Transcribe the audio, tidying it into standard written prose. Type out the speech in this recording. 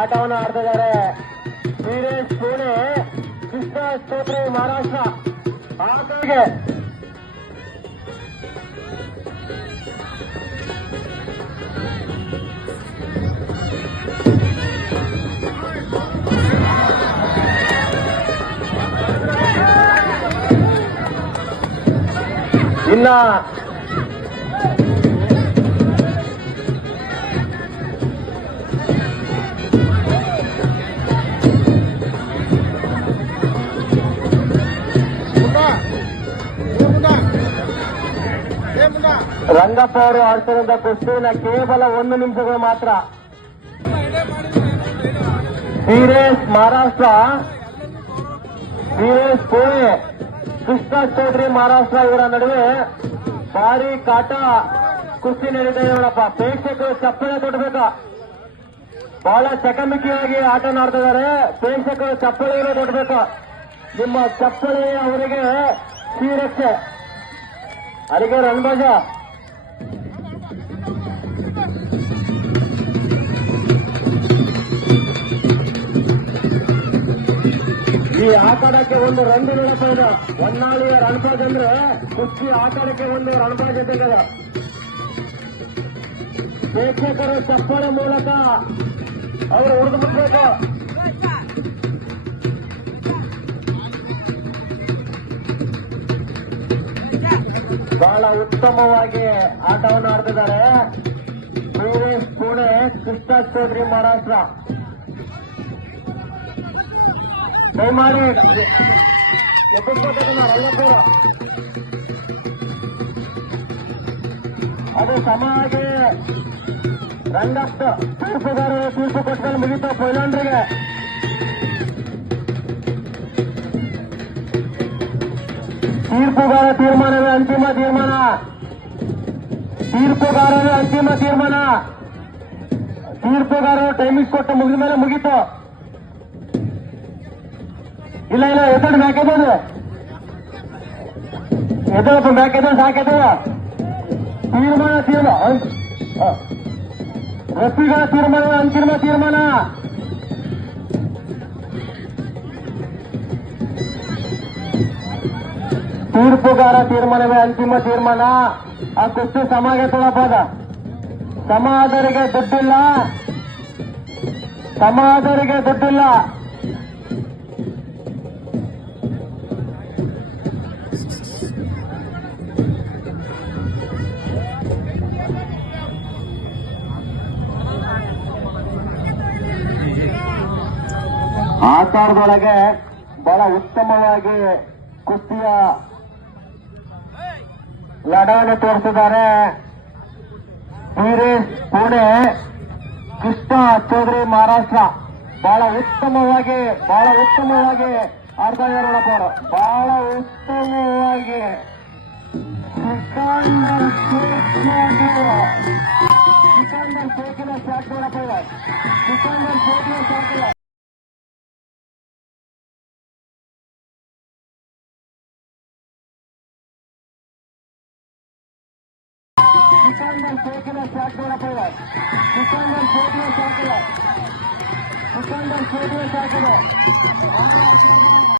ಆಟವನ್ನು ಆಡ್ತಿದ್ದಾರೆ. ವೀರೇಶ್ ಪುಣೆ, ಕೃಷ್ಣ ಚೌಧರಿ ಮಹಾರಾಷ್ಟ್ರ. ಆ ಕಡೆಗೆ ಇನ್ನ ರಂಗಪ್ಪ ಅವರು ಆಡ್ತಿರುವಂತಹ ಕುಸ್ತಿನ ಕೇವಲ 1 ನಿಮಿಷಗಳು ಮಾತ್ರ. ವೀರೇಶ್ ಮಹಾರಾಷ್ಟ್ರ, ವೀರೇಶ್ ಪುಣೆ, ಕೃಷ್ಣ ಚೌಧರಿ ಮಹಾರಾಷ್ಟ್ರ ಇವರ ನಡುವೆ ಭಾರಿ ಕಾಟ ಕುಸ್ತಿ ನಡೀತಾ ಇದೆ ನೋಡಪ್ಪ. ಪ್ರೇಕ್ಷಕರು ಚಪ್ಪಳೆ ಕೊಡ್ಬೇಕಾ, ಬಹಳ ಚಕಮಕಿಯಾಗಿ ಆಟ ಆಡ್ತಿದ್ದಾರೆ. ಪ್ರೇಕ್ಷಕರು ಚಪ್ಪಳೆಯನ್ನು ಕೊಡ್ಬೇಕು. ನಿಮ್ಮ ಚಪ್ಪಳೆ ಅವರಿಗೆ ಶ್ರೀರಕ್ಷೆ. ಅರಿಗೆ ರಣಧ್ವಜ. ಈ ಆಟಾಡಕ್ಕೆ ಒಂದು ರಂದು ನೋಡಪ್ಪ ಇದು. ಹೊನ್ನಾಳಿಯ ರಣಧ್ವಜ ಅಂದ್ರೆ ಕುಸ್ತಿ ಆಟಾಡಕ್ಕೆ ಒಂದು ರಣಧ್ವಜ ಇದ್ದಾಗ ಪ್ರೇಕ್ಷಕರು ಚಪ್ಪಾಳೆ ಮೂಲಕ ಅವರು ಉಳಿದು ಬಿಡ್ಬೇಕು. ಬಹಳ ಉತ್ತಮವಾಗಿ ಆಟವನ್ನು ಆಡ್ತಿದ್ದಾರೆ. ವೀರೇಶ್ ಪುಣೆ, ಕೃಷ್ಣ ಚೌಧರಿ ಮಹಾರಾಷ್ಟ್ರ. ದಯಮಾಡಿ ಎಬ್ಬಿಸ್ಬೇಕನ್ನ ರಂಗಪ್ಪರು. ಅದು ಸಮಾಜ ರಂಗಪ್ಪ ತೀರ್ಪುಗಾರರು ತೀರ್ಪು ಕೊಟ್ಕೊಂಡು ಮುಗಿತ ಪೈಲಾಂಡ್ರಿಗೆ. ತೀರ್ಪುಗಾರ ತೀರ್ಮಾನವೇ ಅಂತಿಮ ತೀರ್ಮಾನ. ತೀರ್ಪುಗಾರರೇ ಅಂತಿಮ ತೀರ್ಮಾನ. ತೀರ್ಪುಗಾರರು ಟೈಮಿಂಗ್ಸ್ ಕೊಟ್ಟು ಮುಗಿದ ಮೇಲೆ ಮುಗೀತು. ಇಲ್ಲ ಇಲ್ಲ, ಎದುರು ಮ್ಯಾಕೆದದು ಎದುರಪ್ಪ ಮ್ಯಾಕೆದ ಸಾಕೆದವ ತೀರ್ಮಾನ ರಫಿಗಳ ತೀರ್ಮಾನ ಅಂತಿಮ ತೀರ್ಮಾನ. ತೀರ್ಪುಗಾರ ತೀರ್ಮಾನವೇ ಅಂತಿಮ ತೀರ್ಮಾನ. ಆ ಕುಸ್ತಿ ಸಮಾಜ ತೊಳಪಾದ. ಸಮಾಜರಿಗೆ ದುಡ್ಡಿಲ್ಲ, ಸಮಾಜರಿಗೆ ದುಡ್ಡಿಲ್ಲ. ಆಕಾರದೊಳಗೆ ಬಹಳ ಉತ್ತಮವಾಗಿ ಕುಸ್ತಿಯ ಲಡಾವಣೆ ತೋರಿಸಿದ್ದಾರೆ. ವೀರೇಶ್ ಪುಣೆ, ಕೃಷ್ಣ ಚೌಧರಿ ಮಹಾರಾಷ್ಟ್ರ. ಬಹಳ ಉತ್ತಮವಾಗಿ ಆಡ್ತಾ ಇದ್ದಾರೆ ನೋಡಪ್ಪ ಅವರು. ಬಹಳ ಉತ್ತಮವಾಗಿ ಸಿಕಂದರ್ ಶೇಖಿನ ಶಾಟ್ ನೋಡಪ್ಪ ಇವ. ಸಿಕಂದರ್ ಶೇಖಿನ ಶಾಟ್ ಇಲ್ಲ. ಸಿಕಂದರ್ ಶೇಖಿನ ಶಾಟ್ ನೋಡಪ್ಪ ಇವ. ಸಿಕಂದರ್ ಶೇಖಿನ ಶಾಟ್ ಇಲ್ಲ. ಸಿಕಂದರ್ ಶೇಖಿನ ಶಾಟ್ ಇದೆ.